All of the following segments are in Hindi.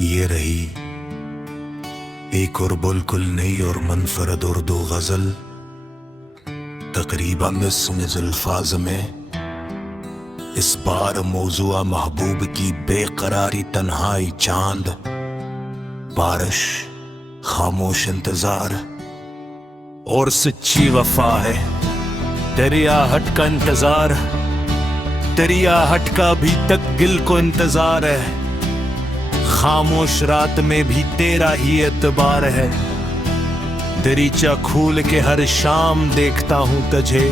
ये रही एक और बिल्कुल नई और मुनफरद उर्दू गजल, तकरीबन 19 अल्फाज में। इस बार मौजूआ महबूब की बेकरारी, तन्हाई, चांद, बारिश, खामोश इंतजार और सच्ची वफा है। तेरी आहट का इंतजार, तेरी आहट का अभी तक दिल को इंतजार है। खामोश रात में भी तेरा ही एतबार है। दरीचा खोल के हर शाम देखता हूं तुझे,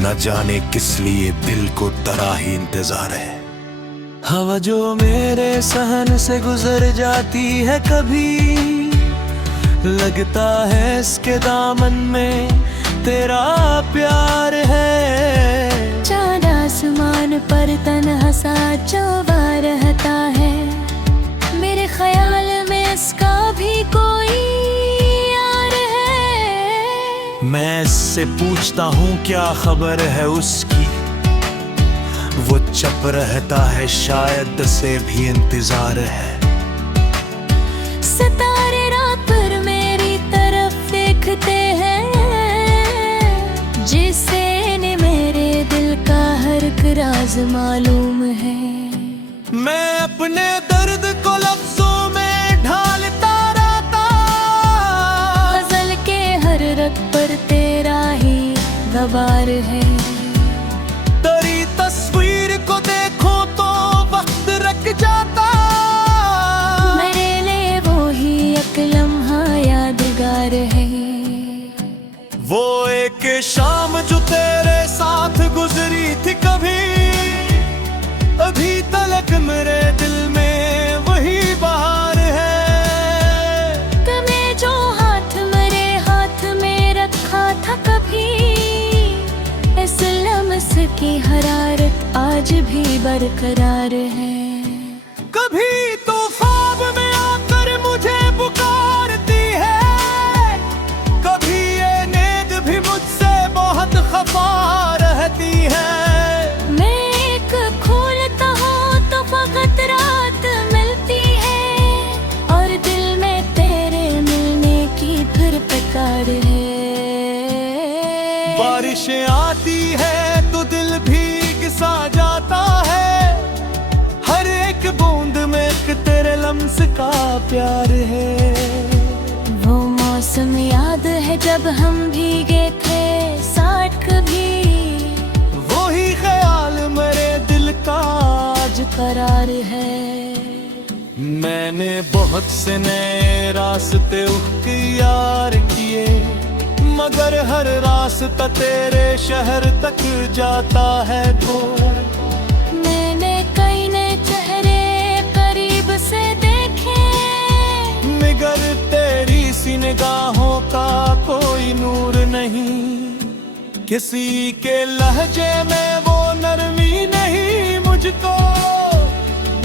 न जाने किस लिए दिल को तेरा ही इंतजार है। हवा जो मेरे सहन से गुजर जाती है, कभी लगता है इसके दामन में तेरा प्यार है। चाँद आसमान पर तन्हा सा चौबा रहता है, मेरे ख्याल में इसका भी कोई यार है। मैं इससे पूछता हूँ क्या खबर है उसकी, वो चुप रहता है, शायद से भी इंतजार है। सितारे रात पर मेरी तरफ देखते हैं, जिसे ने मेरे दिल का हर एक राज मालूम है। मैं अपने दर्द को लफ्जों में ढालता रहता, गजल के हर रग पर तेरा ही गवार है। तेरी तस्वीर को देखो तो वक्त रख जाता, मेरे लिए वो ही एक लम्हा यादगार है। वो एक शाम जो तेरे साथ गुजरी थी कभी, अभी तलक मेरे दिल में वही बहार है। तूने जो हाथ मेरे हाथ में रखा था कभी, इस लम्स की हरारत आज भी बरकरार है। कभी तो ख्वाब में आकर मुझे पुकारती है, कभी ये नींद भी मुझसे बहुत खफा रहती है। मैं एक खोलता हूँ तो फकत रात मिलती है, और दिल में तेरे मिलने की फिर पुकार है। बारिशें आती है तो दिल भीग सा जाता है, हर एक बूंद में एक तेरे लम्स का प्यार है। वो मौसम याद है जब हम भीगे थे साथ कभी, वही ख्याल मेरे दिल का आज करार है। मैंने बहुत से नए रास्ते इख्तियार किए, मगर हर रास्ता तेरे शहर तक जाता है। तो मैंने कई नए चेहरे करीब से देखे, मगर तेरी सी निगाहों का कोई नूर नहीं। किसी के लहजे में वो नरमी नहीं मुझको,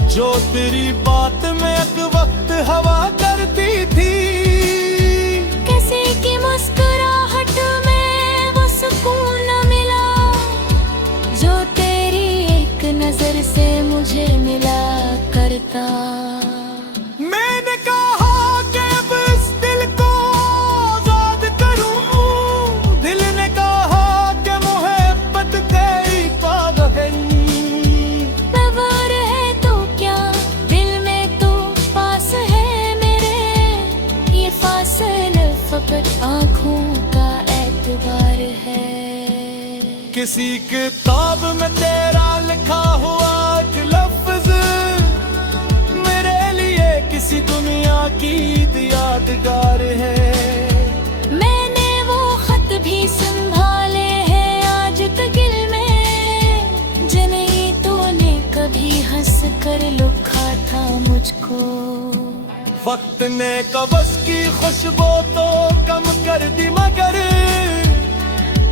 जो तेरी बात में एक वक्त हवा करती थी। किसी की मुस्कुराहट में वो सुकून न मिला, जो तेरी एक नजर से मुझे मिला करता। मैंने कहा कि अब इस दिल को आजाद करूं, दिल ने कहा कि मोहब्बत तेरी पागल। नवर है तो क्या, दिल में तो पास है मेरे, ये फासला फकत आँखों का एतबार है। किसी किताब में तेरा लिखा हुआ एक लफ्ज मेरे लिए किसी दुनिया की यादगार है। मैंने वो खत भी संभाले हैं आज तगिल में, जिन्हें तूने कभी हंस कर लुखा था मुझको। वक्त ने कब्ज़ की खुशबू तो कम कर दी, मगर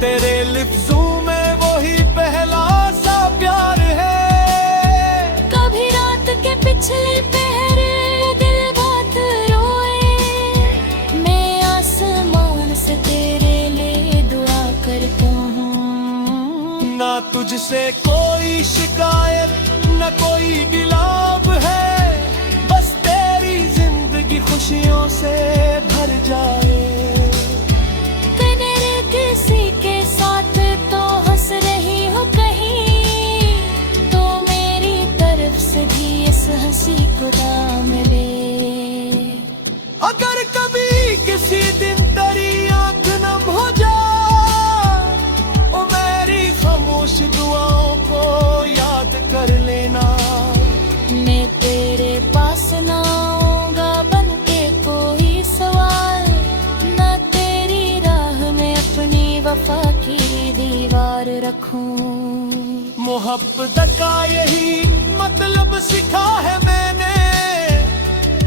तेरे लिफ्ज़ों में वही पहला सा प्यार है। कभी रात के पिछले पहर दिल बात रोए, मैं आसमान से तेरे लिए दुआ करता हूँ। ना तुझसे कोई शिकायत न कोई गिलाब है, बस खुदा मिले। अगर कभी किसी दिन तेरी आंख नम हो जाए, ओ मेरी खामोश दुआओं को याद कर लेना। मैं तेरे पास ना आऊंगा बन के कोई सवाल, ना तेरी राह में अपनी वफा की दीवार रखूं। मोहब्बत का यही मतलब सिखा है मैंने,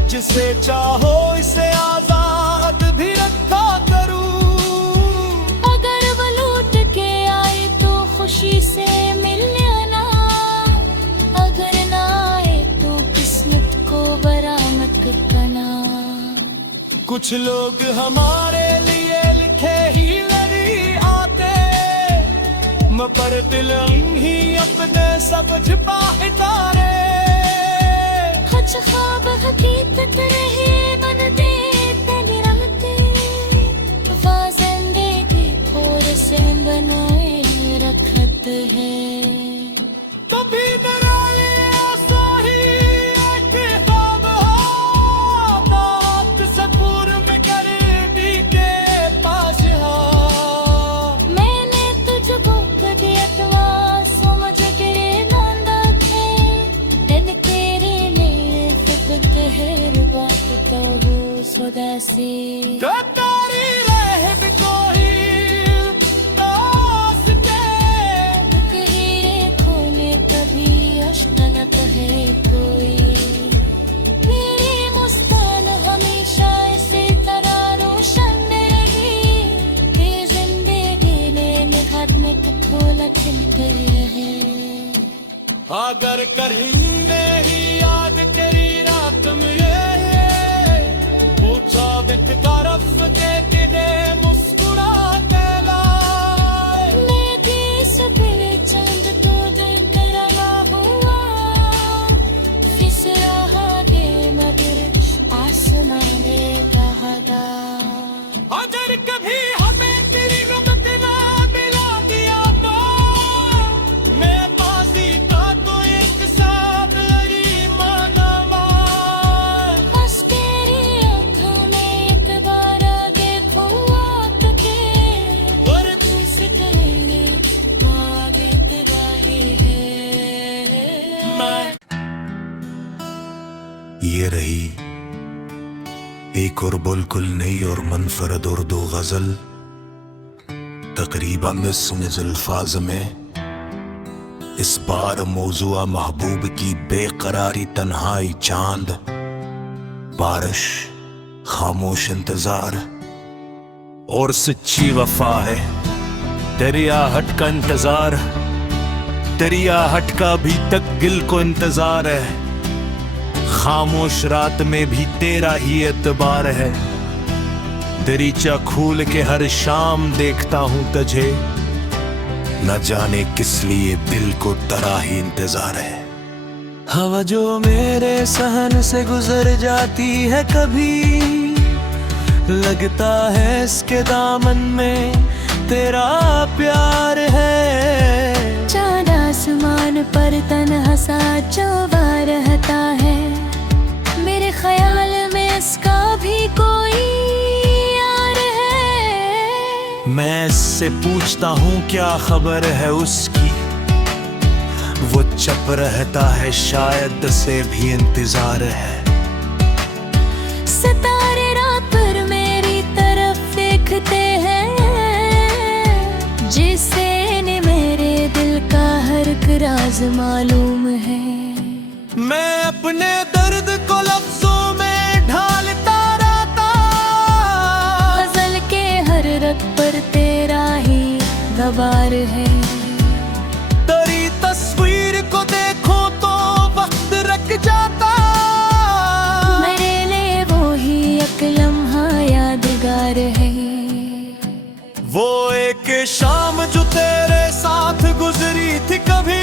जिसे चाहो इसे आजाद भी रखा करूं। अगर वो लौट के आए तो खुशी से मिल लेना, अगर ना आए तो किस्मत को बरामद करना। कुछ लोग हमारे लिए लिखे ही नहीं आते, पर दिल ही अपने सब छिपाए तारे। कुछ ख्वाब हकीकत रहे मन देते निराते, वफा जिंदगी फोर से बनाए रखत है। कभी नराले ऐसा ही एक ख्वाब हो, बात सकूर में करीबी के पास हो। मैंने तुझको कभी अटवा समझ तेरे नांदा थे, दिन तेरे लिए फिकत है बात तो हो स्वदेशी। तारी रह भी कोई दोस्ते, हीरे खोने कभी अश्कनत है कोई। मेरी मुस्कान हमेशा इसी तरह रोशन रही, ये जिंदगी ने निहार में खोला खिलते रहे। अगर करेंगे ही याद तेरी रात में, पूछा बिक तरफ देते दे मुस्कुरा के लाए। मैं किस दिल चांद तो देखकर रहा हुआ, किस रहा गे मगर आसमाने कहा। अगर कभी हमें तेरी रमत ना मिला दिया तो, मैं बाजी का तो एक साथ लगी मानवा। बस तेरी आँखों में एक बार देखूं आपके, और तुझसे कहने वादे तबाही है। ये रही एक और बिल्कुल नई और मुनफरद उर्दू गजल, तकरीबन 20 अल्फाज में। इस बार मौजूआ महबूब की बेकरारी, तन्हाई, चांद, बारिश, खामोश इंतजार और सच्ची वफा है। तेरी आहट का इंतजार, तेरी आहट का अभी तक दिल को इंतजार है। खामोश रात में भी तेरा ही एतबार है। दरीचा खोल के हर शाम देखता हूं तुझे, न जाने किस लिए दिल को तेरा ही इंतजार है। हवा जो मेरे सहन से गुजर जाती है कभी, लगता है इसके दामन में तेरा प्यार है। चांद आसमान पर तन्हा सा चौबा रहता है, मेरे ख्याल में इसका भी कोई यार है। मैं इससे पूछता हूँ क्या खबर है उसकी, वो चुप रहता है शायद से भी इंतजार है। सितारे रात पर मेरी तरफ देखते हैं, जिसे ने मेरे दिल का हर एक राज मालूम है। मैं अपने दर्द को लफ्जों में ढालता रहता, गजल के हर रग पर तेरा ही गवार है। तेरी तस्वीर को देखो तो वक्त रख जाता, मेरे लिए वो ही एक लम्हा यादगार है। वो एक शाम जो तेरे साथ गुजरी थी कभी,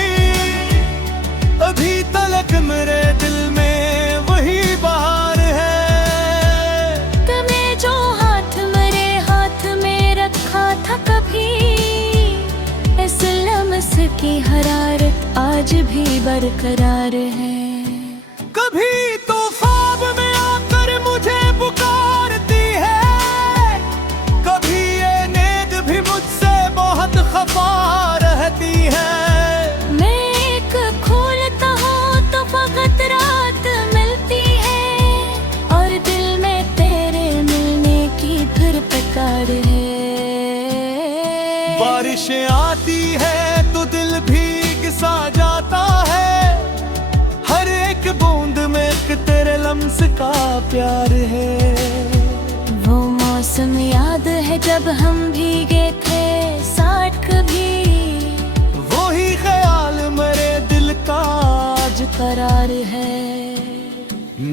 अभी तलक मेरे दिल में वही बहार है। तूने जो हाथ मेरे हाथ में रखा था कभी, इस लम्स की हरारत आज भी बरकरार है। कभी तो तेरे लम्स का प्यार है। वो मौसम याद है जब हम भीगे थे साथ कभी, वही ख्याल मेरे दिल का आज करार है।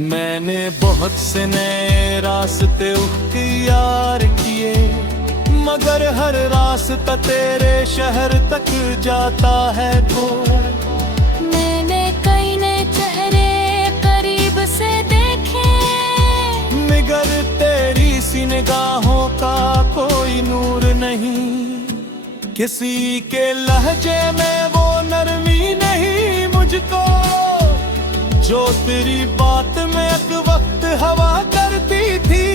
मैंने बहुत से नए रास्ते इख्तियार किए, मगर हर रास्ता तेरे शहर तक जाता है दूर। मैंने कई नए चेहरे करीब से देखे, मगर तेरी सी निगाहों का कोई नूर नहीं। किसी के लहजे में वो नरमी नहीं मुझको, जो तेरी बात में एक वक्त हवा करती थी।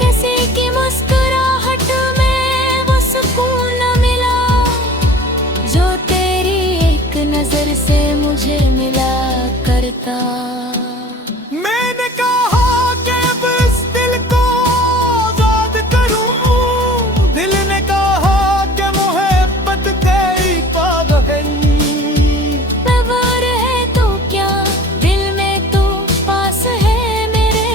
किसी की मुस्कुराहट में वो सुकून न मिला, जो तेरी एक नजर से मुझे मिला करता। मैंने कहा कि अब इस दिल को आजाद करूं, दिल ने कहा कि मोहब्बत कई पागल। नवर है तो क्या, दिल में तो पास है मेरे,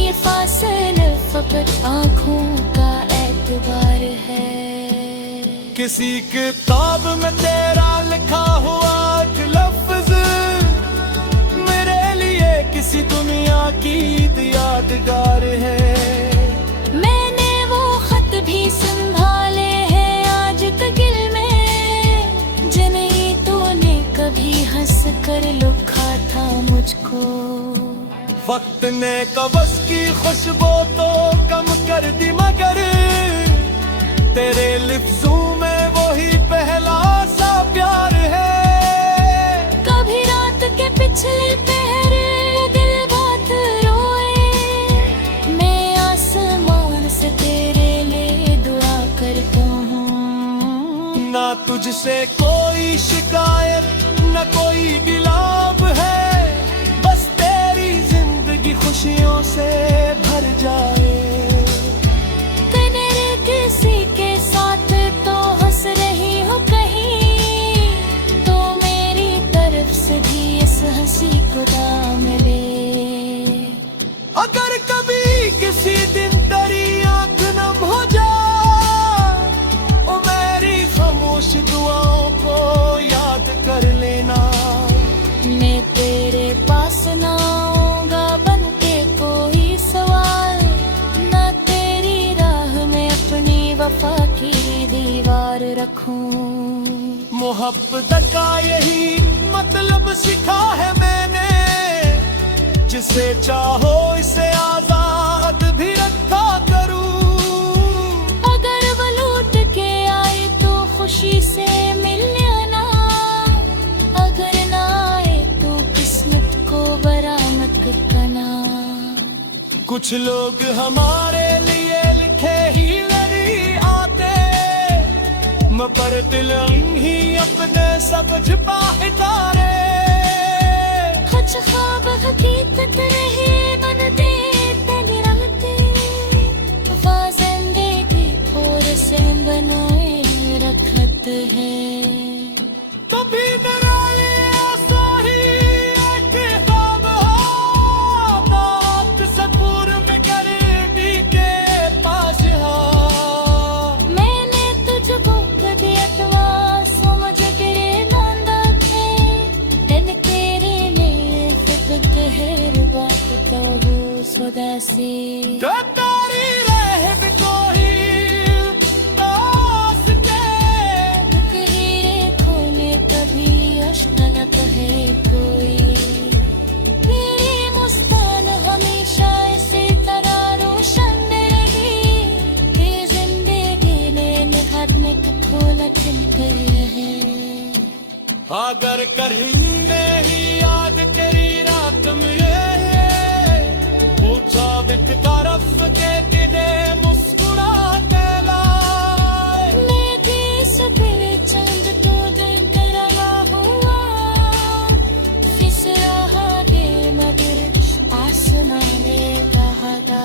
ये फासला फकत आँखों का एतबार है। किसी किताब में तेरा लिखा हुआ एक लफ्ज मेरे लिए किसी दुनिया की यादगार है। मैंने वो खत भी संभाले हैं आज तकिल में, जिन्हें तूने कभी हंस कर लुका था मुझको। वक्त ने कब्ज़ की खुशबू तो कम कर दी, मगर तेरे लिफ्ज़ों में वही पहला सा प्यार है। कभी रात के पिछले पहरे दिल बहुत रोए, मैं आसमान से तेरे लिए दुआ करता हूँ। ना तुझसे कोई शिकायत न कोई गिलाब है, बस तेरी जिंदगी खुशियों से भर जाए। कनर किसी के साथ तो हंस रही हो कहीं, तो मेरी तरफ से भी इस हंसी को दाम ले। अगर कभी किसी दिन तेरी आंख नम हो जाए, ओ मेरी खामोश दुआओं को याद कर लेना। मैं तेरे पास ना आऊंगा बन के कोई सवाल, ना तेरी राह में अपनी वफा की दीवार रखूं। मोहब्बत का यही मतलब सिखा है मैंने, जिसे चाहो इसे आजाद भी रखा करूं। अगर वो लौट के आए तो खुशी से मिल लेना, अगर ना आए तो किस्मत को बरामद करना। कुछ लोग हमारे लिए लिखे ही नहीं आते, पर दिल ही अपने सब छिपाता रे। कुछ ख्वाब हकीकत रहे बनते दिन राते, वफा जिंदगी और से बनाए रखत है। तो भी नराले ऐसा ही एक ख्वाब हो, बात सकूर में करीबी के पास हो। मैंने तुझको कभी अटवा समझ के नांदा थे, दिन तेरे लिए फिक्र गहर बात तो हो स्वदेशी। जो तारी रहे भी कोई आस के, हीरे खोने कभी अश्क है कोई। मेरी मुस्कान हमेशा इसी तरह रोशन रही, ये जिंदगी ने निहार में खोला खिलकर रहे। अगर करेंगे ही याद तेरी रात में, पूछा एक तरफ के किने मुस्कुराते लाए। मैं किस तेरे चंद तो देखकर रहा हुआ, फिस रहा दे मगर आसमाने कहा दा।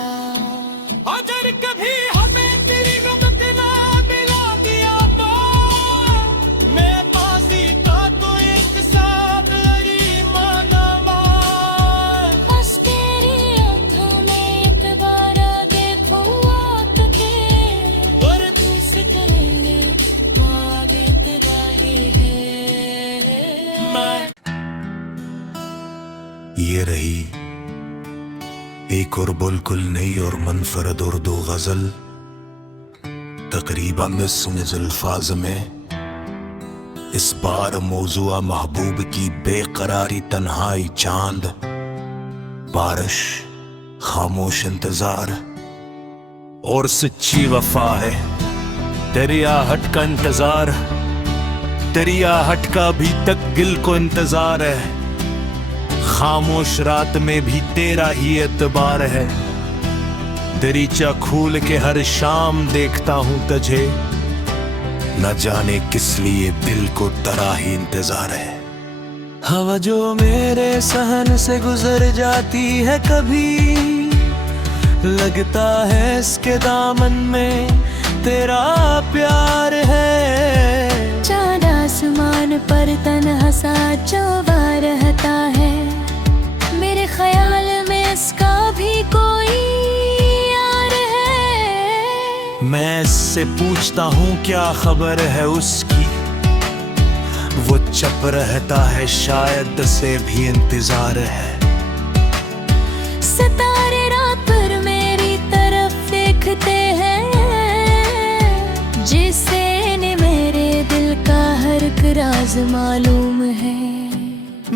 अगर कभी हमें तेरी गुमत ना मिला दिया तो, मैं बाजी का तो एक साथ ये रही एक और बिल्कुल नई और मुनफरद उर्दू गजल, तकरीबन 19 अल्फाज में। इस बार मौजूआ महबूब की बेकरारी, तन्हाई, चांद, बारिश, खामोश इंतजार और सच्ची वफा है। तेरी आहट का इंतजार, तेरी आहट का अभी तक दिल को इंतजार है। खामोश रात में भी तेरा ही एतबार है। दरीचा खोल के हर शाम देखता हूं तुझे, न जाने किस लिए दिल को तेरा ही इंतजार है। हवा जो मेरे सहन से गुजर जाती है, कभी लगता है इसके दामन में तेरा प्यार है। चांद आसमान पर तन्हा सा चौवा रहता है, मेरे ख्याल में इसका भी कोई यार है। मैं इससे पूछता हूँ क्या खबर है उसकी, वो चुप रहता है, शायद से भी इंतजार है। सितारे रात पर मेरी तरफ देखते हैं, जिसे ने मेरे दिल का हर एक राज मालूम है।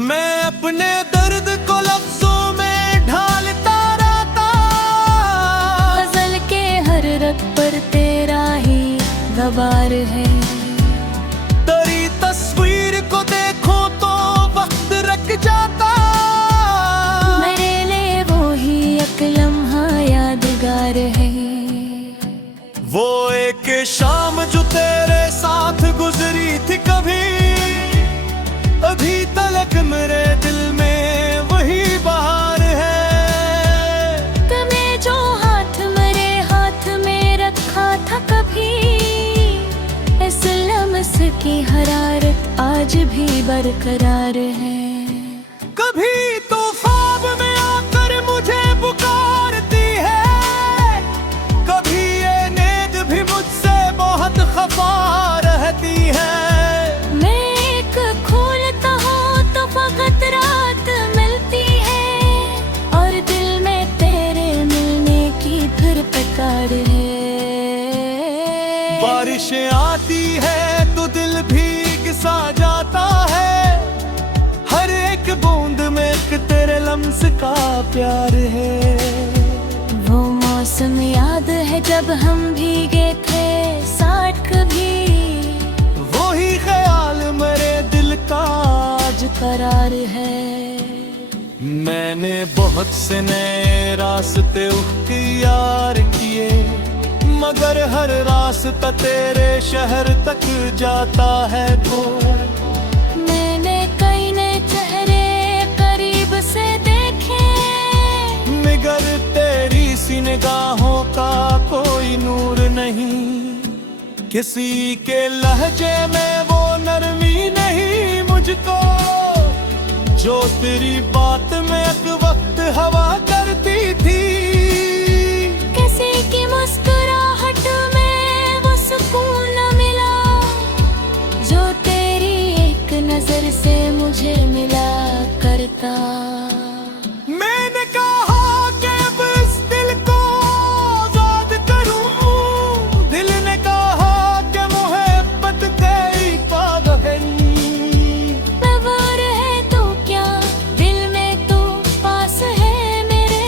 मैं अपने दर्द को लफ्जों में ढालता रहता, गजल के हर रग पर तेरा ही गवार है। तेरी तस्वीर को देखो तो वक्त रख जाता, मेरे लिए वो ही एक लम्हा यादगार है। वो एक शाम जो तेरे साथ गुजरी थी कभी, अभी तलक मेरे दिल में वही बहार है। तूने जो हाथ मेरे हाथ में रखा था कभी, इस लम्स की हरारत आज भी बरकरार है। कभी तो ख्वाब में आकर मुझे पुकारती है, कभी ये नींद भी मुझसे बहुत खफा रहती है। रात मिलती है और दिल में तेरे मिलने की फिर पुकार है। बारिशें आती है तो दिल भीग सा जाता है, हर एक बूंद में एक तेरे लम्स का प्यार है। वो मौसम याद है जब हम भीगे थे साथ कभी, वही ख्याल मेरे दिल का आज करार है। मैंने बहुत से नए रास्ते इख्तियार किए, मगर हर रास्ता तेरे शहर तक जाता है दूर। मैंने कई नए चेहरे करीब से देखे, मगर तेरी सी निगाहों का कोई नूर नहीं। किसी के लहजे में वो नरमी नहीं मुझको, जो तेरी बात में एक वक्त हवा करती थी। किसी की मुस्कुराहट में वो सुकून न मिला, जो तेरी एक नजर से मुझे मिला करता। मैंने कहा कि अब इस दिल को आजाद करूं, दिल ने कहा कि मोहब्बत कई पागल। नवार है तो क्या दिल में तो पास है मेरे,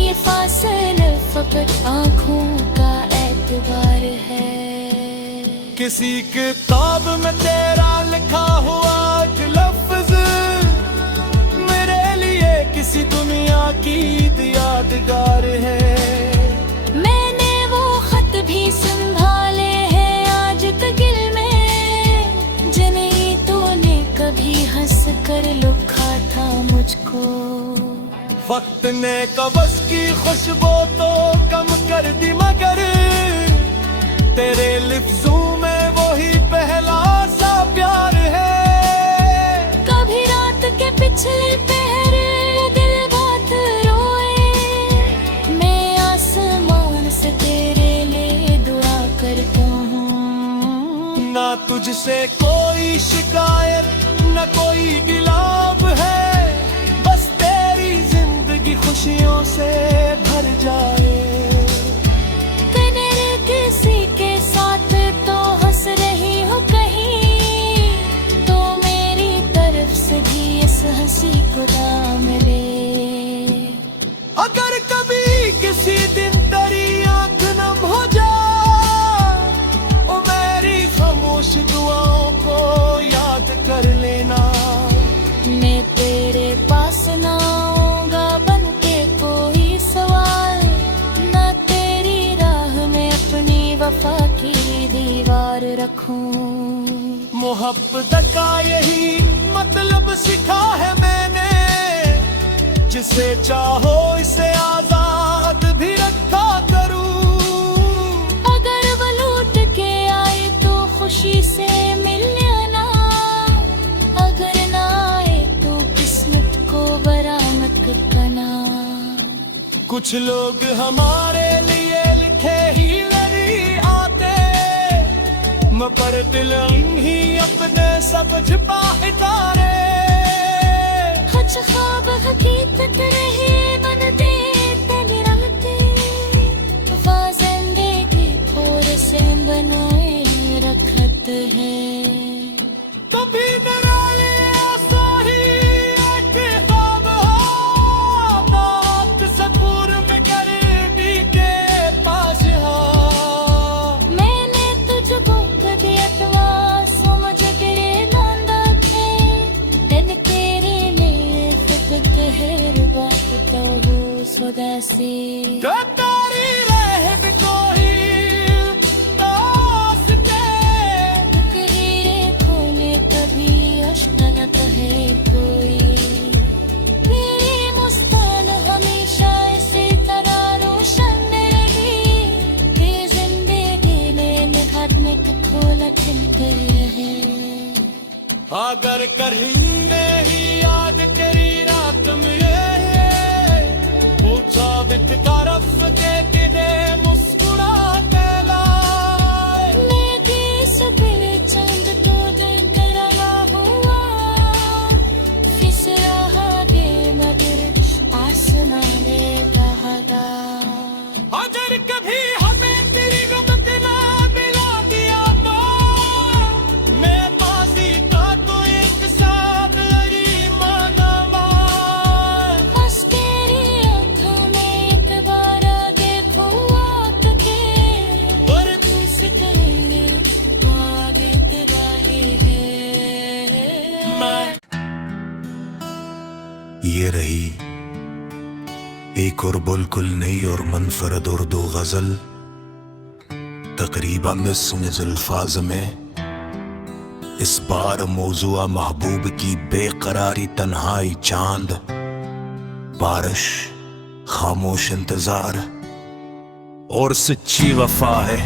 ये फासले फकत आँखों का एतबार है। किसी किताब में तेरा लिखा हुआ एक लफ्ज मेरे लिए किसी दुनिया की यादगार है। मैंने वो खत भी संभाले हैं आज तक दिल में, जिन्हें तूने कभी हंस कर लुका था मुझको। वक्त ने कब्ज़ की खुशबू तो कम कर दी, मगर तेरे लफ्ज़ों में वही पहला सा प्यार है। कभी रात के पिछले पहर दिल बात रोए, मैं आसमान से तेरे लिए दुआ करता हूँ। ना तुझसे कोई शिकायत न कोई गिलाब है, बस हंसी खुदा मिले। अगर कभी किसी दिन तेरी आंख नम हो जाए, ओ मेरी खामोश दुआओं को याद कर लेना। मैं तेरे पास ना आऊंगा बन के कोई सवाल, ना तेरी राह में अपनी वफा की दीवार रखूं। मोहब्बत का यही मतलब सिखा है मैंने, जिसे चाहो इसे आजाद भी रखा करूं। अगर वो लौट के आए तो खुशी से मिल लेना, अगर ना आए तो किस्मत को बरामद करना। कुछ लोग हमारे लिए लिखे ही नहीं आते, मगर दिल ही अपने सब छुपाए तारे। कुछ ख्वाब हकीकत रहे बनते दिन रहते, जिंदगी और से बनाए रखत है। कभी निराले ऐसा ही एक ख्वाब हो, बात सकूर में करीबी के पास हो। मैंने तुझको कभी अथवा समझ तेरे नांदा थे, दिन तेरे लिए फिक्र है बात तो हो स्वदेशी। तारी रहत कोई दास्ते, तकदीरे खोने कभी अश्कनत है कोई। मेरी मुस्कान हमेशा इसी तरह रोशन रही, ये जिंदगी में निगाह में खोला खिलते रहे। अगर करेंगे ही याद तेरी रात में, पूछा बित तरफ के दे मुस्कुराते लाए। मैं किस दिल चंद तो दिल करना हुआ, फिस रहा दे मगर आसमाने कहा। अगर कभी हमें तेरी रबत ना मिला दिया तो, मैं बाजी का तो एक साथ ही मानवा। बस तेरी आँखों में एक बार देखूं आँख के, पर तुझसे तेरे ख्वाब इतराही है। मैं ये रही एक और बिल्कुल नई और मुनफरद उर्दू गजल, तकरीबन 19 अल्फाज में। इस बार मौजूआ महबूब की बेकरारी, तन्हाई, चांद, बारिश, खामोश इंतजार और सच्ची वफा है।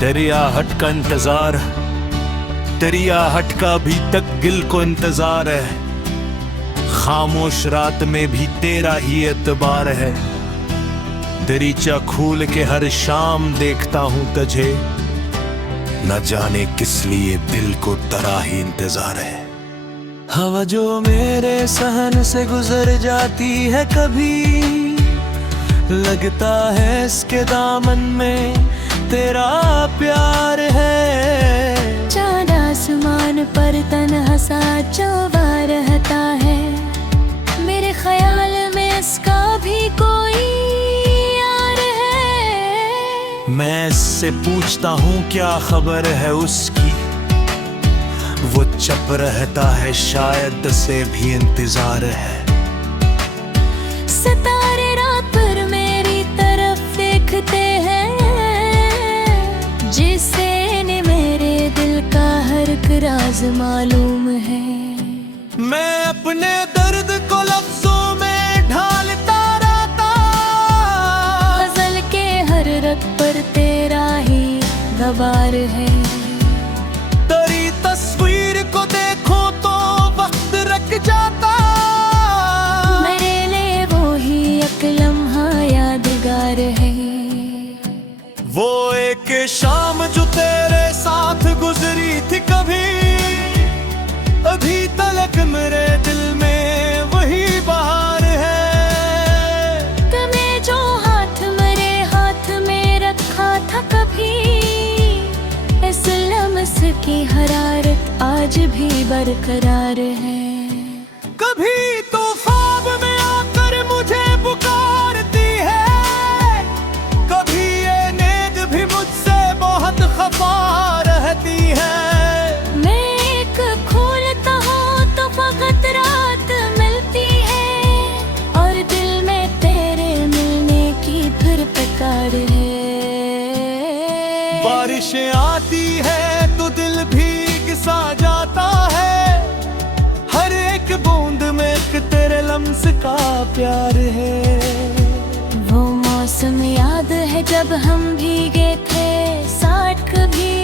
तेरी आहट का इंतजार, तेरी आहट का अभी तक दिल को इंतजार है। खामोश रात में भी तेरा ही एतबार है। दरीचा खोल के हर शाम देखता हूँ तुझे, न जाने किस लिए दिल को तेरा ही इंतजार है। हवा जो मेरे सहन से गुजर जाती है, कभी लगता है इसके दामन में तेरा प्यार है। चाँद आसमान पर तन्हा सा चौबा रहता है, मेरे ख्याल में इसका भी कोई यार है। मैं इससे पूछता हूँ क्या खबर है उसकी, वो चुप रहता है शायद से भी इंतजार है। सितारे रात पर मेरी तरफ देखते हैं, जिसे इन्हें मेरे दिल का हर एक राज मालूम है। मैं अपने दर्द को लफ्जों में ढालता रहता, गजल के हर रग पर तेरा ही गबार है। तेरी तस्वीर को देखो तो वक्त रख जाता, मेरे लिए वो ही एक लम्हा यादगार है। वो एक शाम जो तेरे साथ गुजरी थी कभी, अभी तलक मेरे दिल में वही बहार है। तुम्हें जो हाथ मेरे हाथ में रखा था कभी, लम्स का प्यार है। वो मौसम याद है जब हम भीगे थे साथ कभी,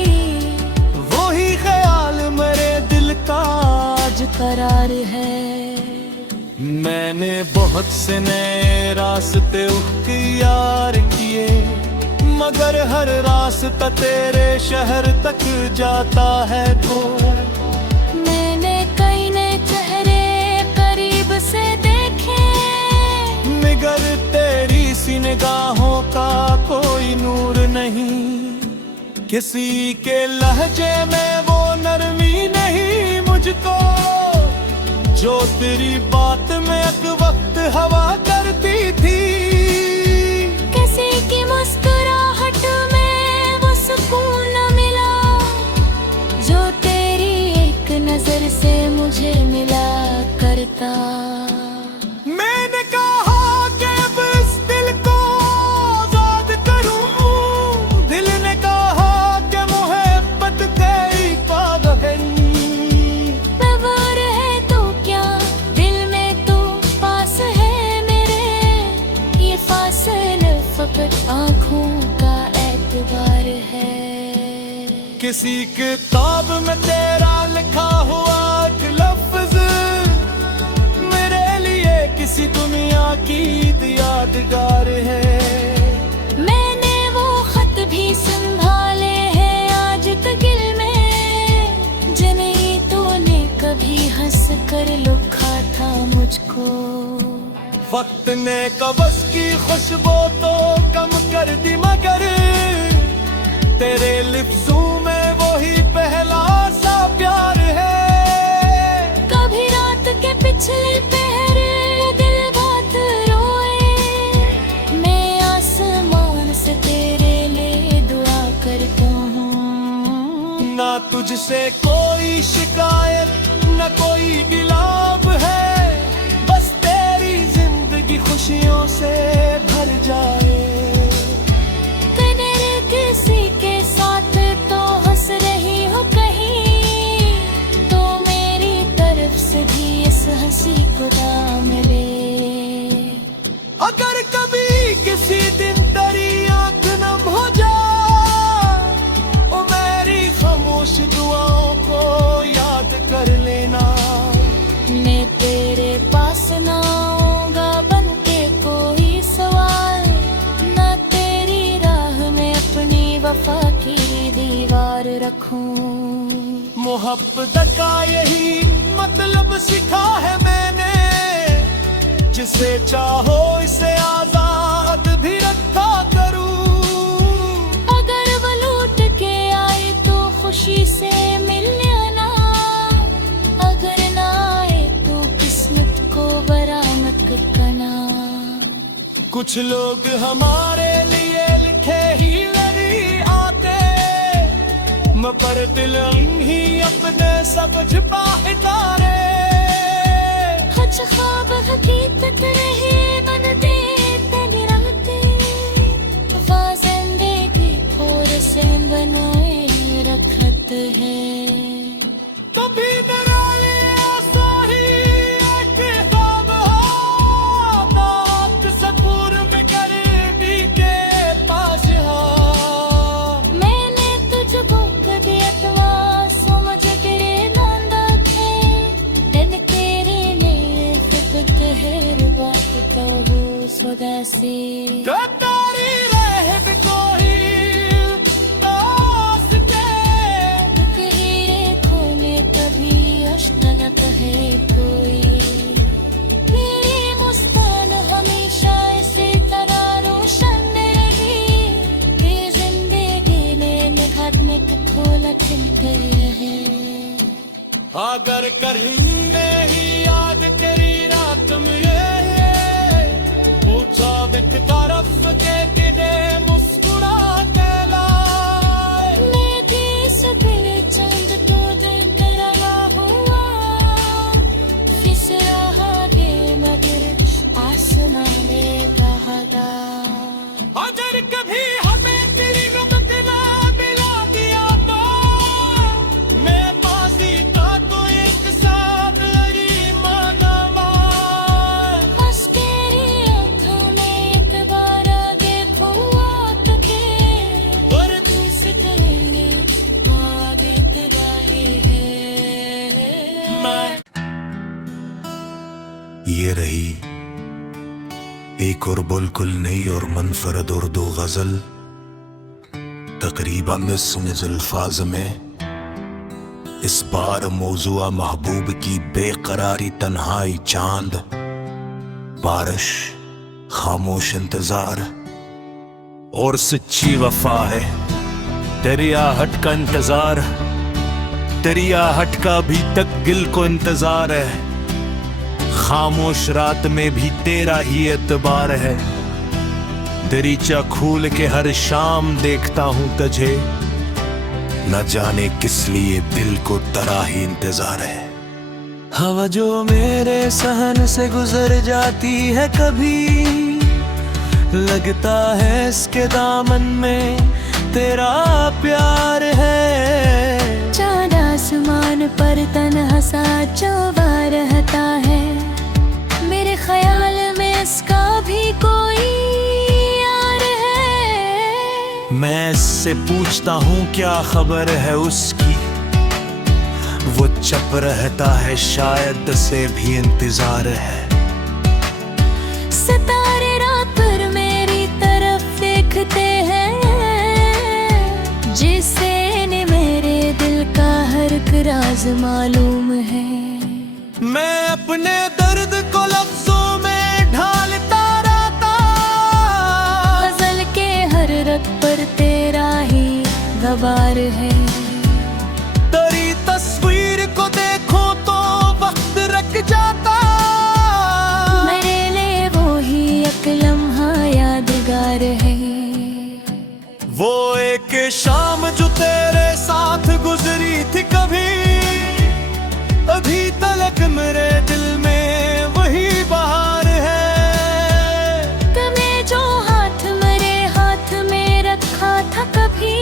वही ख्याल मेरे दिल का आज करार है। मैंने बहुत से नए रास्ते इख्तियार किए, मगर हर रास्ता तेरे शहर तक जाता है। तो मैंने कई नए चेहरे करीब से देखे, मगर तेरी सी निगाहों का कोई नूर नहीं। किसी के लहजे में वो नरमी नहीं मुझको, जो तेरी बात में एक वक्त हवा करती थी। किसी की मुस्कुराहट में वो सुकून न मिला, जो तेरी एक नजर से मुझे मिला करता। मैंने कहा कि अब इस दिल को आजाद करूं, दिल ने कहा कि मोहब्बत कई पागल। नवार है तो क्या दिल में तो पास है मेरे, ये फासले फकत आँखों का एतबार है। किसी किताब में तेरा लिखा हुआ एक लफ्ज मेरे लिए किसी दुनिया की यादगार है। मैंने वो खत भी संभाले हैं आज तगिल में, जिन्हें तूने कभी हंस कर लुखा था मुझको। वक्त ने कवस की खुशबू तो कम कर दी, मगर तेरे लिफ्ज़ों में वही पहला सा प्यार है। कभी रात के पिछले पहरे दिल बात रोए, मैं आसमान से तेरे लिए दुआ करता हूँ। ना तुझसे कोई शिकायत न कोई गिलाब है, बस तेरी जिंदगी खुशियों से भर जाए। किसी के साथ तो हंस रही हो कहीं, तो मेरी तरफ से भी इस हंसी को दाम ले। अगर कभी किसी दिन तेरी आंख नम हो जाए, ओ मेरी खामोश दुआओं को याद कर लेना। मैं तेरे पास ना आऊंगा बन के कोई सवाल, ना तेरी राह में अपनी वफा की दीवार रखूं। मोहब्बत का यही मतलब सीखा है मैंने, जिसे चाहो इसे आजाद भी रखा करूं। अगर वो लौट के आए तो खुशी से मिल लेना, अगर ना आए तो किस्मत को बरामद करना। कुछ लोग हमारे लिए लिखे ही नहीं आते, पर दिल ही अपने सब छुपाए तारे। कुछ ख्वाब हकीकत रहे बनते तेरी रातें, वफा जिंदगी थोड़े से बनाए रखत है। कभी निराले ऐसा ही एक ख्वाब हो, बात सकूर में करीबी के पास हो। मैंने तुझको कभी अथवा समझ तेरे नांदा थे, दिन तेरे लिए फिकत है बात तो हो स्वदेशी। तारी रहे भी कोई दोस्त के, हीरे खोने कभी अश्तनक है कोई। मेरी मुस्कान हमेशा इसी तरह रोशन रही, ये जिंदगी में निगाह में खोला खिलते रहे। अगर करेंगे ही याद तेरी रात में, पूछा एक तरफ के किने मुस्कुरा के लाए। मैं किस दिल चंद तो दिल तेरा हुआ, किस राह दे मगर आसमां में बहदा। अगर कभी हमें तेरी रमत ना मिला दिया तो, मैं बाजी का तो एक सा ये रही एक और बिल्कुल नई और मुनफरद उर्दू गजल, तकरीबन 19 अल्फाज में। इस बार मौजूआ महबूब की बेकरारी, तन्हाई, चांद, बारिश, खामोश इंतजार और सच्ची वफा है। तेरी आहट का इंतजार, तेरी आहट का अभी तक दिल को इंतजार है। खामोश रात में भी तेरा ही एतबार है। दरीचा खोल के हर शाम देखता हूं तुझे, न जाने किस लिए दिल को तेरा ही इंतजार है। हवा जो मेरे सहन से गुजर जाती है, कभी लगता है इसके दामन में तेरा प्यार है। चांद आसमान पर तन्हा सा चौबा रहता है, मेरे ख्याल में इसका भी कोई यार है। मैं इससे पूछता हूँ क्या खबर है उसकी, वो चुप रहता है, शायद से भी इंतजार है। सितारे रात पर मेरी तरफ देखते हैं, जिसे ने मेरे दिल का हर एक राज मालूम है। मैं अपने दर्द को लफ्जों में ढालता रहता, गजल के हर रग पर तेरा ही गवार है। तेरी तस्वीर को देखो तो वक्त रख जाता, मेरे लिए वो ही एक लम्हा यादगार है। वो एक शाम जो तेरे साथ गुजरी थी कभी, अभी तलक मेरे दिल में वही बहार है। तूने जो हाथ मेरे हाथ में रखा था कभी,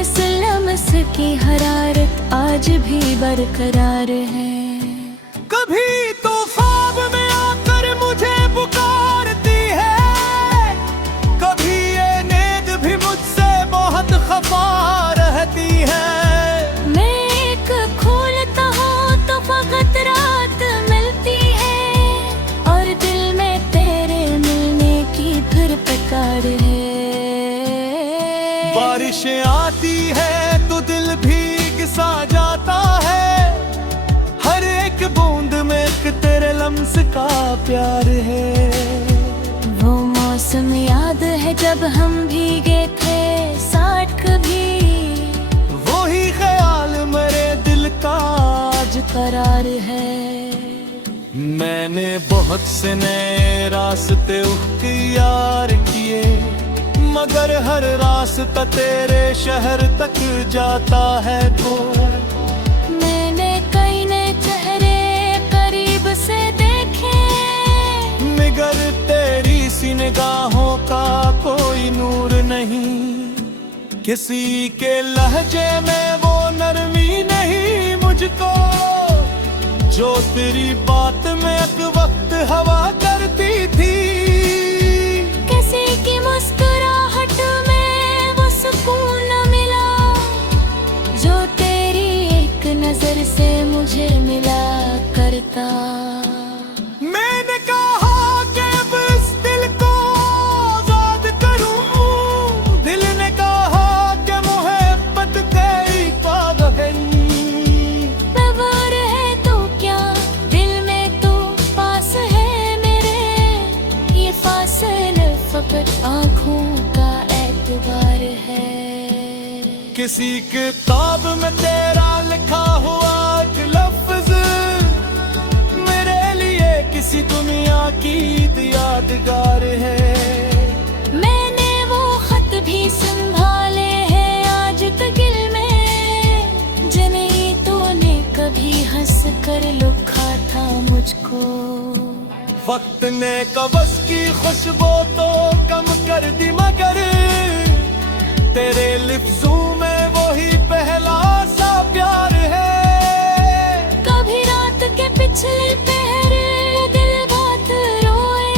इस लम्स की हरारत आज भी बरकरार है। कभी तो ख्वाब में आकर मुझे पुकारती है, कभी ये नींद भी मुझसे बहुत खफा रहती है। रात मिलती है और दिल में तेरे मिलने की फिर पुकार है। बारिशें आती है तो दिल भीग सा जाता है, हर एक बूंद में एक तेरे लम्स का प्यार है। वो मौसम याद है जब हम भीगे थे साथ कभी, वही ख्याल मेरे दिल का आज करार है। मैंने बहुत से नए रास्ते इख्तियार किए, मगर हर रास्ता तेरे शहर तक जाता है। तो मैंने कई नए चेहरे करीब से देखे, मगर तेरी सी निगाहों का कोई नूर नहीं। किसी के लहजे में वो नरमी नहीं मुझको, जो तेरी बात में एक वक्त हवा करती थी। किसी की मुस्कुराहट में वो सुकून न मिला, जो तेरी एक नजर से मुझे मिला करता। मैंने कहा कि अब इस दिल को आजाद करूं, दिल ने कहा कि मोहब्बत कई पागल आँखों का एतबार है। किसी किताब में तेरा लिखा हुआ एक लफ्ज मेरे लिए किसी दुनिया की यादगार है। मैंने वो खत भी संभाले हैं आज तगिल में, जिन्हें तूने कभी हंस कर लिखा था मुझको। वक्त ने कब्ज़ की खुशबू तो कम कर दी, मगर तेरे लिफ्ज़ों में वही पहला सा प्यार है। कभी रात के पिछले पहर दिल बहुत रोए,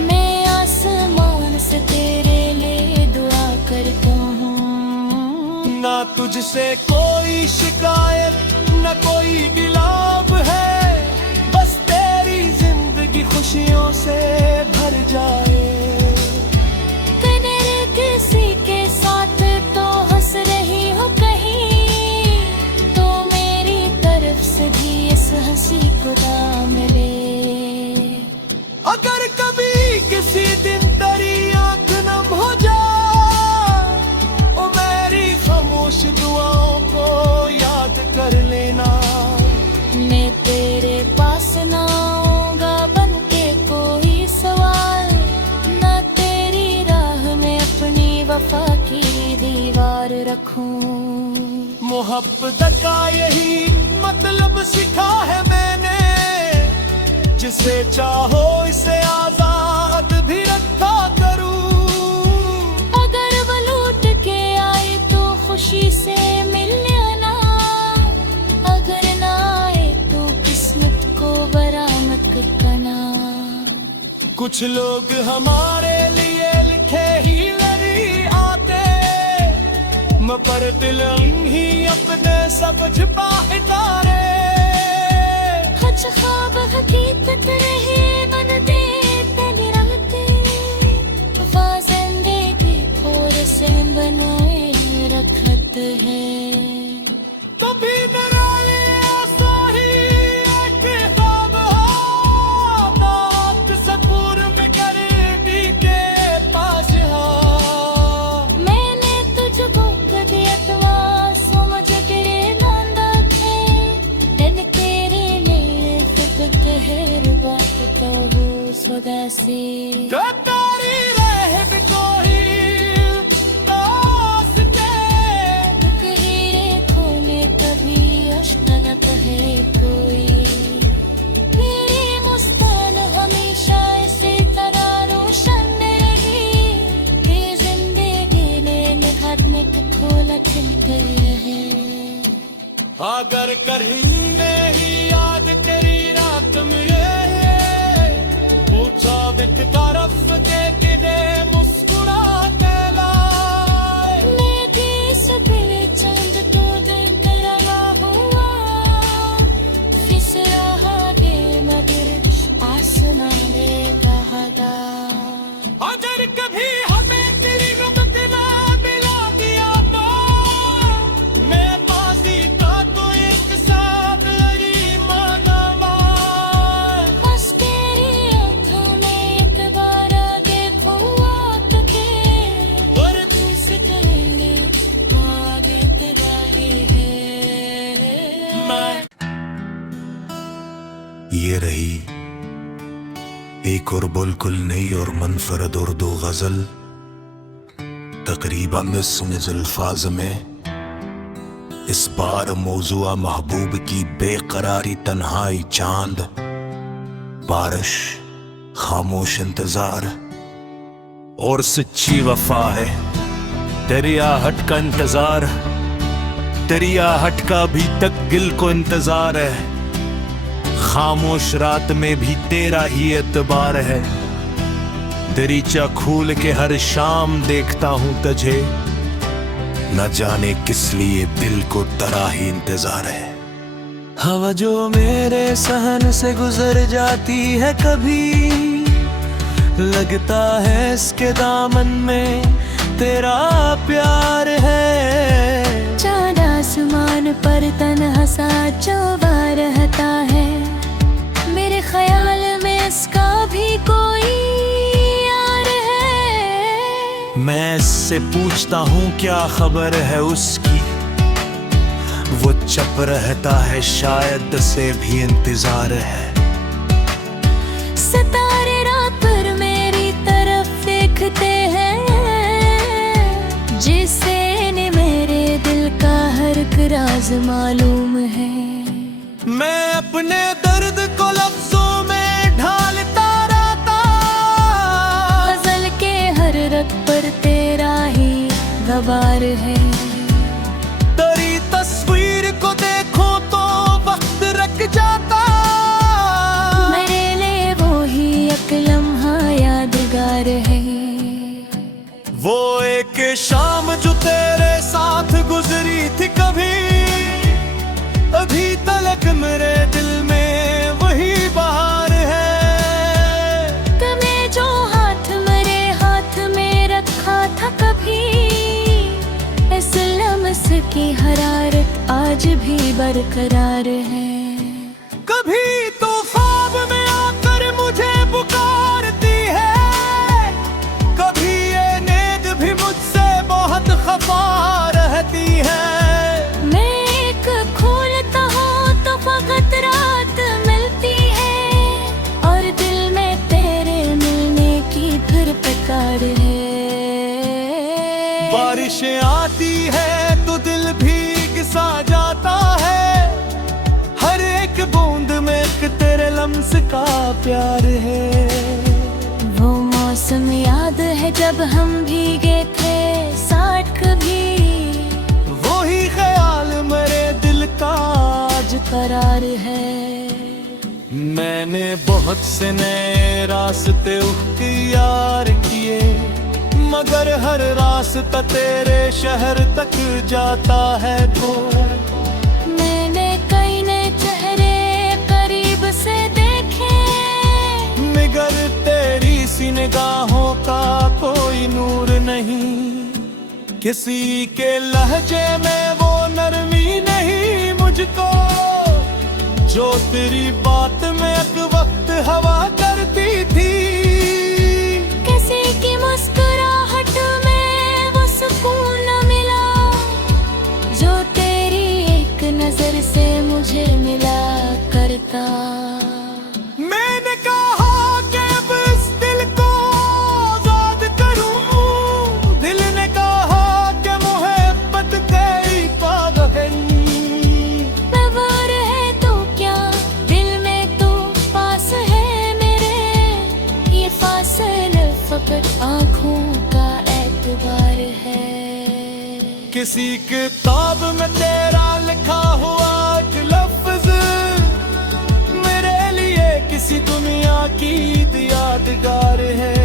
मैं आसमान से तेरे लिए दुआ करता हूँ। ना तुझसे कोई शिकायत न कोई गिलाब है, बस अगर कभी किसी दिन तेरी आंख नम हो जाए, ओ मेरी खामोश दुआओं को याद कर लेना। मैं तेरे पास ना आऊंगा बन के कोई सवाल, ना तेरी राह में अपनी वफा की दीवार रखूं। मोहब्बत का यही मतलब सीखा है मैंने, जिसे चाहो इसे आजाद भी रखा करूं। अगर वो लौट के आए तो खुशी से मिल लेना, अगर ना आए तो किस्मत को बरामद करना। कुछ लोग हमारे लिए लिखे ही नहीं आते, पर दिल ही अपने सब छिपाए तारे। कुछ ख्वाब हकीकत नहीं बनते दिन रातें, वफा जिंदगी और से बनाए रखत है। कभी मेरा लिए साही एक ख्वाब हो, बात सकूर में करीबी के पास हो। मैंने तुझको कभी अथवा समझ तेरे नांदा थे, दिन तेरे लिए फिक्र है बात कहूँ सदा से। तारी रह कोई दोस्ते, कहीं रेखों में कभी अश्कनत है कोई। मेरी मुस्कान हमेशा इसी तरह रोशन रही, ये जिंदगी ने निहार में खोला खिलते रहे। अगर कहीं ही याद तेरी रात मिले, पूछा बिक तरफ देख दे मुस्कुरा के लाए। मैं किस दिल चंद तो देख रहा हुआ, फिस रहा बेमदिर आसमाने कहा दा। अगर कभी हमें तेरी गुमत ना मिला दिया तो, मैं बाजी का तो एक साथ लगी मानवा। बस तेरी आँखों में एक बार देखूं आँख के, और तू से कहेंगे आगे तेरा ही है। ये रही एक और बिल्कुल नई और मुनफरद उर्दू गजल, तकरीबन 20 अल्फाज में। इस बार मौजूआ महबूब की बेकरारी, तन्हाई, चांद, बारिश, खामोश इंतजार और सच्ची वफा है। तेरी आहट का इंतजार, तेरी आहट का अभी तक दिल को इंतजार है। खामोश रात में भी तेरा ही एतबार है। दरीचा खोल के हर शाम देखता हूं तुझे, न जाने किस लिए दिल को तेरा ही इंतजार है। हवा जो मेरे सहन से गुजर जाती है कभी, लगता है इसके दामन में तेरा प्यार है। चांद आसमान पर तन्हा सा चौबा रहता है, मेरे ख्याल में इसका भी कोई यार है। मैं इससे पूछता हूँ क्या खबर है उसकी, वो चुप रहता है शायद से भी इंतजार है। सितारे रात पर मेरी तरफ देखते हैं, जिसे ने मेरे दिल का हर एक राज मालूम है। मैं अपने दर्द को लफ्जों में ढालता रहता, गजल के हर रग पर तेरा ही गवार है। तेरी तस्वीर को देखो तो वक्त रख जाता, मेरे लिए वो ही एक लम्हा यादगार है। वो एक शाम जो तेरे साथ गुजरी थी कभी, अभी तलक मेरे दिल में वही बहार है। तुम्हें जो हाथ मेरे हाथ में रखा था कभी, इस लम्स की हरारत आज भी बरकरार है। कभी तो ख्वाब में आकर मुझे पुकार लम्स का प्यार है। वो मौसम याद है जब हम भीगे थे साथ कभी, वही ख्याल मेरे दिल का आज करार है। मैंने बहुत से नए रास्ते इख्तियार किए, मगर हर रास्ता तेरे शहर तक जाता है। तो मैंने कई नए चेहरे करीब से देखे, मगर तेरी सी निगाहों का कोई नूर नहीं। किसी के लहजे में वो नरमी नहीं मुझको, जो तेरी बात में एक वक्त हवा करती थी। किसी की मुस्कुराहट में वो सुकून न मिला, जो तेरी एक नजर से मुझे मिला करता। मैंने कहा कि अब इस दिल को आजाद करूं, दिल ने कहा कि मोहब्बत कई पागल। नवर है तो क्या, दिल में तो पास है मेरे, ये फासला फकत आँखों का एतबार है। किसी किताब में तेरा लिखा हुआ एक लफ्ज मेरे लिए किसी दुनिया की यादगार है।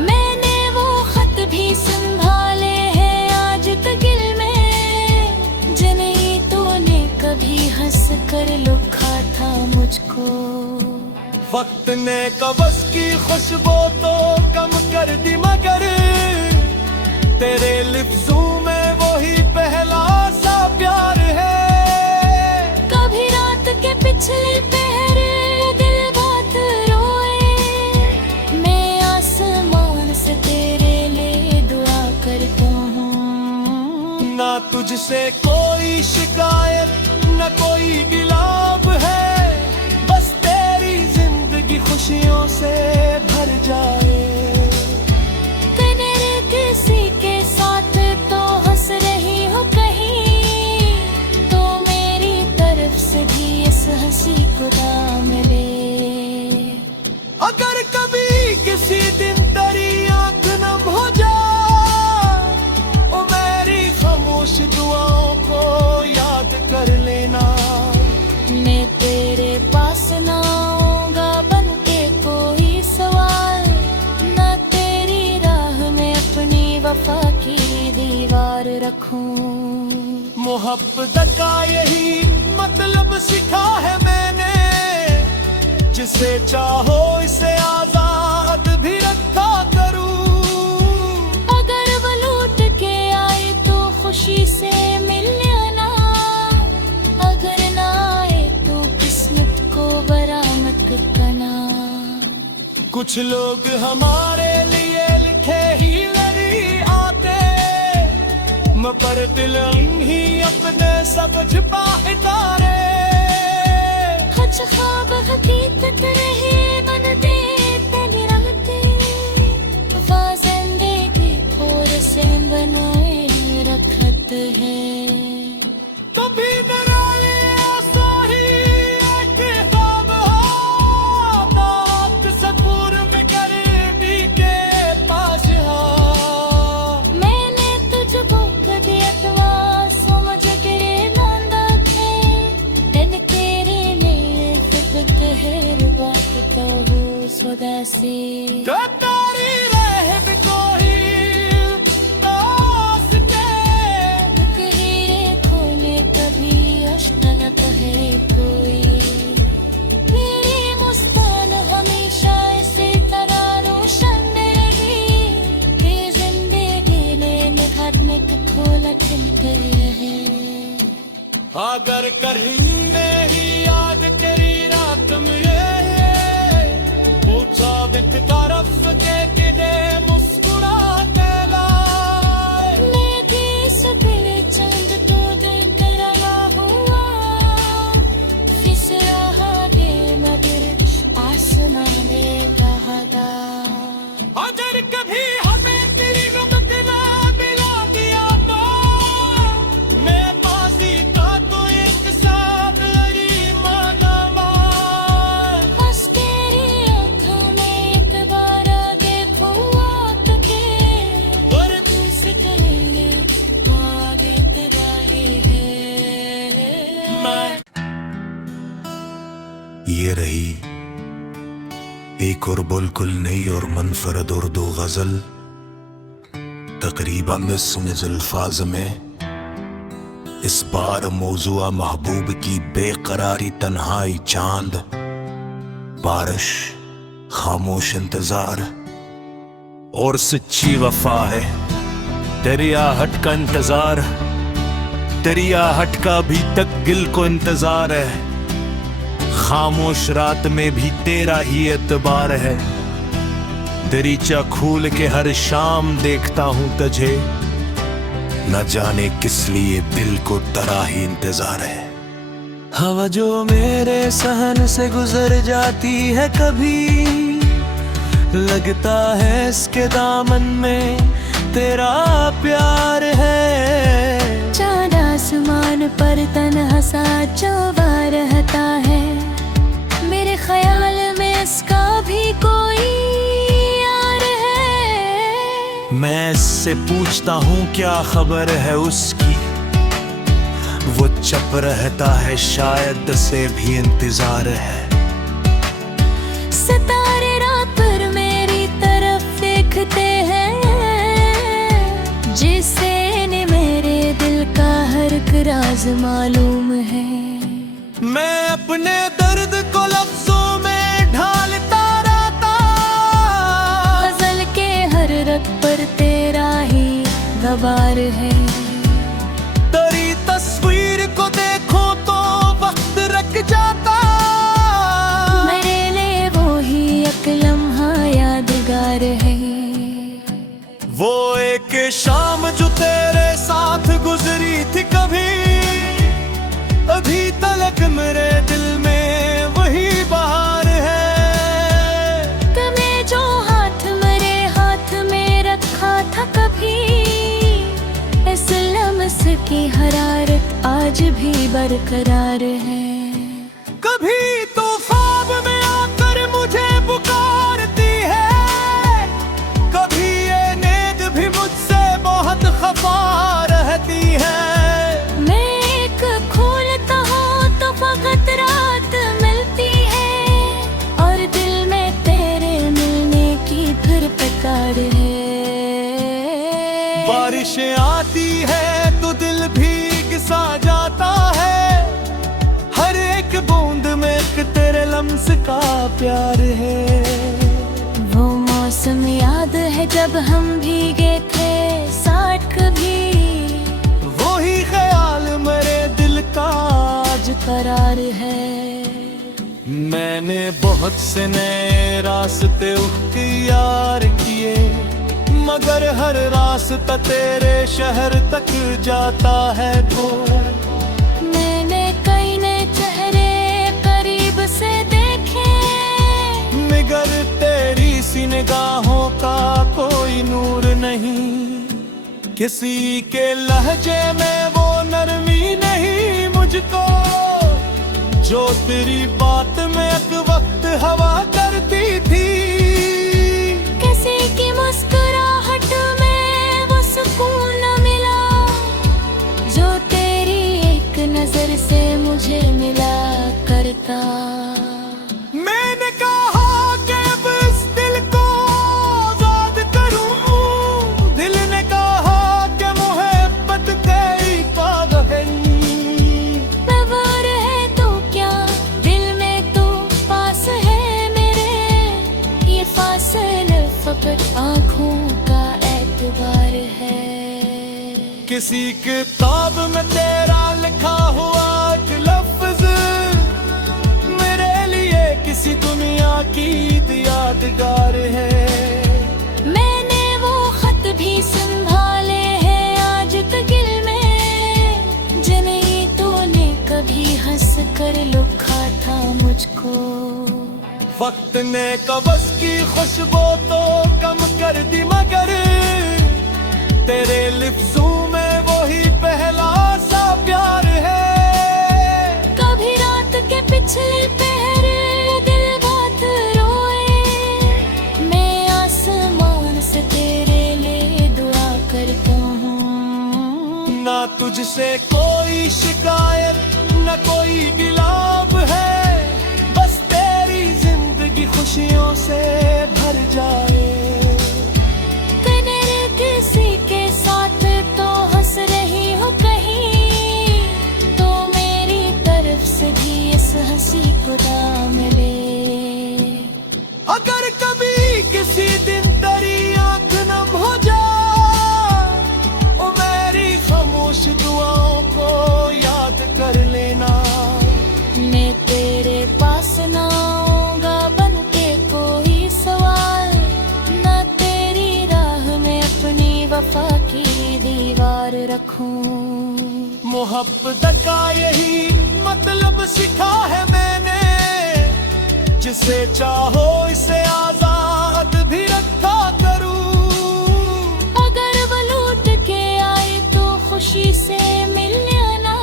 मैंने वो खत भी संभाले हैं आज तकिल में, जिन्हें तूने कभी हंस कर लुखा था मुझको। वक्त ने कब्ज़ की खुशबू तो कम कर दी, मगर तेरे लिफ्ज़ों में वही पहला सा प्यार है। कभी रात के पिछले पहरे दिल बात रोए, मैं आसमान से तेरे लिए दुआ करता हूँ। ना तुझसे कोई शिकायत न कोई गिलाब है, बस तेरी जिंदगी खुशियों से भर जाए। कनर किसी के साथ तो हंस रही हो कहीं, तो मेरी तरफ से भी इस हंसी को दाम ले। अगर कभी किसी दिन तेरी आंख नम हो जाए, ओ मेरी खामोश दुआओं को याद कर लेना। मैं तेरे पास ना आऊंगा बन के कोई सवाल, ना तेरी राह में अपनी वफा की दीवार रखूं। मोहब्बत का यही मतलब सीखा है मैंने, जिसे चाहो इसे आजाद भी रखा करूं। अगर वो लौट के आए तो खुशी से मिल लेना, अगर ना आए तो किस्मत को बरामद करना। कुछ लोग हमारे लिए लिखे ही नहीं आते, पर दिल ही अपने सब छिपाए तारे। कुछ ख्वाब हकीकत रहे बनते तेरी रहते, वफा जिंदगी और से बनाए रखत है। तो भी डराए ऐसा ही एक ख्वाब हो, बात सकूर में करीबी के पास हो। मैंने तुझको कभी अथवा समझ के नंदा थे, दिन तेरे लिए फिक्र है बात तो हो स्वदेशी। तारी रहत कोई तास के, हीरे खोने कभी अश्कनत है कोई। मेरी मुस्कान हमेशा इसी तरह रोशन रही, ये जिंदगी ने निखर में खोला खिलते रहे। अगर करेंगे ही याद तेरी रात में, पूछा व्यक्त तरफ के किदे मुस्कुराते लाए। मैं किस दिल चंद तो देख रहा हुआ, किस राह दे मगर आसमाने कहा दा। अगर कभी हमें तेरी रमत ना मिला दिया तो, मैं बाजी का तो एक सा एक और बुलकुल नई और मनफरद उर्दू गजल तकरीबन 19 अल्फाज में इस बार मौजूआ महबूब की बेकरारी, तन्हाई, चांद, बारिश, खामोश इंतजार और सच्ची वफा है। तेरी आहट का इंतजार, तेरी आहट का अभी तक दिल को इंतजार है। खामोश रात में भी तेरा ही एतबार है। तेरी चाह खोल के हर शाम देखता हूं तुझे, न जाने किस लिए दिल को तेरा ही इंतजार है। हवा जो मेरे सहन से गुजर जाती है, कभी लगता है इसके दामन में तेरा प्यार है। चाँद आसमान पर तन्हा सा चौबा रहता है, मेरे ख्याल में इसका भी कोई यार है। मैं इससे पूछता हूँ क्या खबर है उसकी, वो चुप रहता है, शायद से भी इंतजार है। सितारे रात पर मेरी तरफ देखते हैं, जिसे ने मेरे दिल का हर एक राज मालूम है। मैं अपने दर्द को लफ्जों में ढालता रहता, गजल के हर रग पर तेरा ही गवार है। तेरी तस्वीर को देखो तो वक्त रख जाता, मेरे लिए वो ही एक लम्हा यादगार है। वो एक शाम जो तेरे साथ गुजरी थी कभी, अभी तलक मेरे दिल में वही बहार है। तूने जो हाथ मेरे हाथ में रखा था कभी, इस लम्स की हरारत आज भी बरकरार है। कभी तो ख्वाब में आकर मुझे पुकारती है, कभी ये नींद भी मुझसे बहुत खफा रहती है। रात मिलती है और दिल में तेरे मिलने की फिर पुकार है। बारिशें आती है तो दिल भीग सा जाता है, हर एक बूंद में एक तेरे लम्स का प्यार है। वो मौसम याद है जब हम भीगे थे साथ कभी, वही ख्याल मेरे दिल का आज करार है। मैंने बहुत से नए रास्ते इख्तियार किए, मगर हर रास्ता तेरे शहर तक जाता है। तो मैंने कई नए चेहरे करीब से देखे, मगर तेरी सी निगाहों का कोई नूर नहीं। किसी के लहजे में वो नरमी नहीं मुझको, जो तेरी बात में एक वक्त हवा करती थी। किसी की मुस्कुराहट में वो सुकून न मिला, जो तेरी एक नजर से मुझे मिला करता। मैंने कहा कि अब इस दिल को आजाद करूं, दिल ने कहा कि मोहब्बत कई पागल है। आँखों का एतबार है। किसी किताब में तेरा लिखा हुआ एक लफ्ज मेरे लिए किसी दुनिया की यादगार है। मैंने वो खत भी संभाले हैं आज तक दिल में, जिन्हें तूने कभी हंस कर लुखा था मुझको। वक्त ने कब्ज़ की खुशबू तो कम कर दी, मगर तेरे लिफ्ज़ों में वही पहला सा प्यार है। कभी रात के पिछले पहर दिल बात रोए, मैं आसमान से तेरे लिए दुआ करता हूँ। ना तुझसे कोई शिकायत न कोई गिलाब है, बस तेरी जिंदगी की खुशियों से भर जाए। कनर किसी के साथ तो हंस रही हो कहीं, तो मेरी तरफ से भी इस हंसी को दाम ले। अगर कभी किसी दिन तेरी आंख नम हो जाए, ओ मेरी खामोश दुआओं को याद कर लेना। मैं तेरे पास ना आऊंगा बन के कोई सवाल, ना तेरी राह में अपनी वफा की दीवार रखूं। मोहब्बत का यही मतलब सीखा है मैंने, जिसे चाहो इसे आजाद भी रखा करूं। अगर वो लौट के आए तो खुशी से मिल लेना,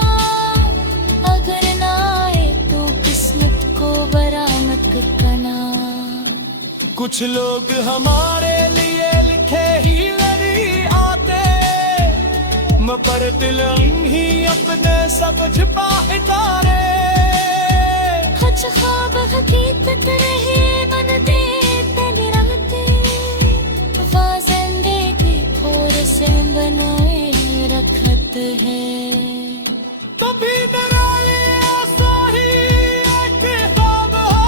अगर ना आए तो किस्मत को बरामद करना। कुछ लोग हमारे लिए लिखे ही नहीं आते, मगर दिल ही अपने सब छिपाए तारे। कुछ ख्वाब हकीकत रहे मन दे तन रहते, जिंदगी और से बनाए रखत है। कभी डराए ऐसा ही एक ख्वाब हो,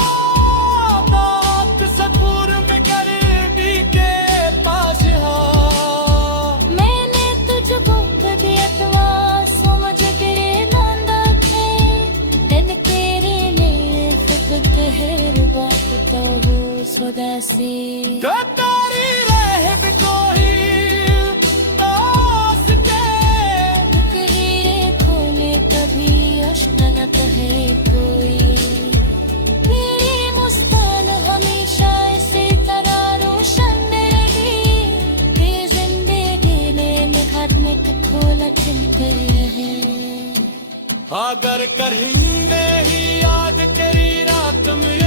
बात सकूर में करीबी के पास हो। मैंने तुझको कभी अथवा समझ तेरे नांदा थे, दिन तेरे लिए फिकत है बात तो हो स्वदेशी। तारी रह भी कोई आस के, हीरे खोने कभी अष्टनत है कोई। मेरी मुस्कान हमेशा इसी तरह रोशन रही, ये जिंदगी ने हर मिट खोला खिलकर रहे। अगर करेंगे ही याद तेरी रात में,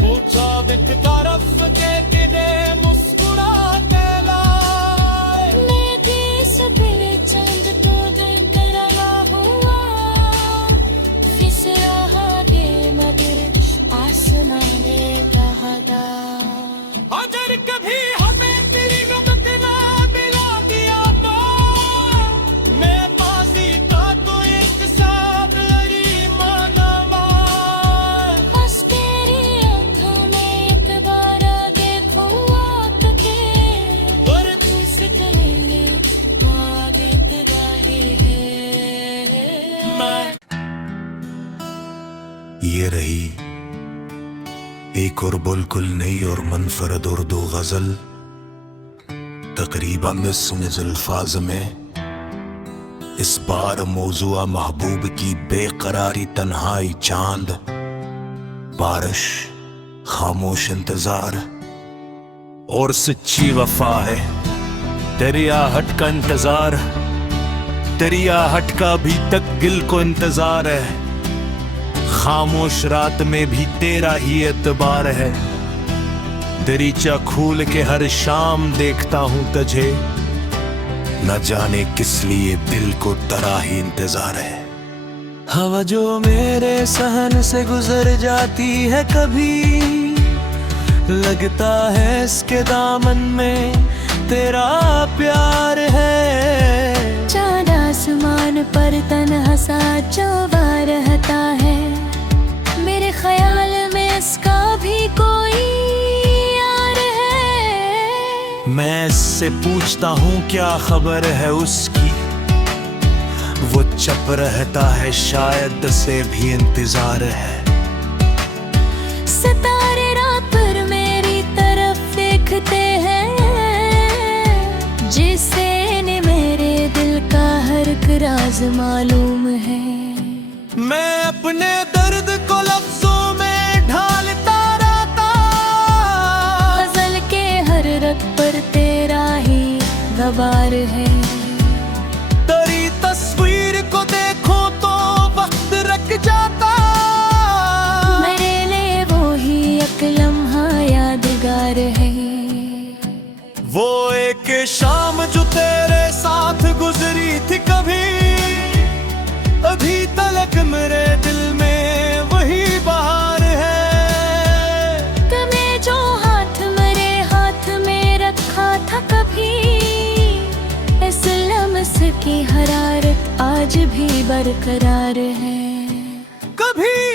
पूछा बिक तरफ के दे मुस्कुरा के लाए। मैं किस दिल चंद तो दिल तेरा ना हुआ, फिसरा दे मगर आसमाने कहा दा। अगर कभी हमें तेरी रमत ना मिला दिया तो, मैं बाजी का तो एक साथ ही मानवा। बस तेरी आँखों में एक बार देखूं आके, और तू से तेरे आदत रही है। मैं ये रही एक और बिल्कुल नई और मुनफरद उर्दू गजल, तकरीबन 19 अल्फाज में। इस बार मौजूआ महबूब की बेकरारी तन्हाई चांद, बारिश खामोश इंतजार और सच्ची वफा है। तेरी आहट का इंतजार, तेरी आहट का अभी तक दिल को इंतजार है। खामोश रात में भी तेरा ही एतबार है। दरीचा खोल के हर शाम देखता हूँ तुझे, न जाने किस लिए दिल को तेरा ही इंतजार है। हवा जो मेरे सहन से गुजर जाती है, कभी लगता है इसके दामन में तेरा प्यार है। चांद आसमान पर तन्हा सा चौबा रहता है, मेरे ख्याल में इसका भी कोई यार है। मैं इससे पूछता हूँ क्या खबर है उसकी, वो चुप रहता है शायद से भी इंतजार है। सितारे रात पर मेरी तरफ देखते हैं, जिसे ने मेरे दिल का हर एक राज मालूम है। मैं अपने दर्द को लफ्जों में ढालता रहता, गजल के हर रग पर तेरा ही गवार है। तेरी तस्वीर को देखो तो वक्त रख जाता, मेरे लिए वो ही एक लम्हा यादगार है। वो एक शाम जो तेरे साथ गुजरी थी कभी, अभी तलक मेरे दिल में आज भी बरकरार है। कभी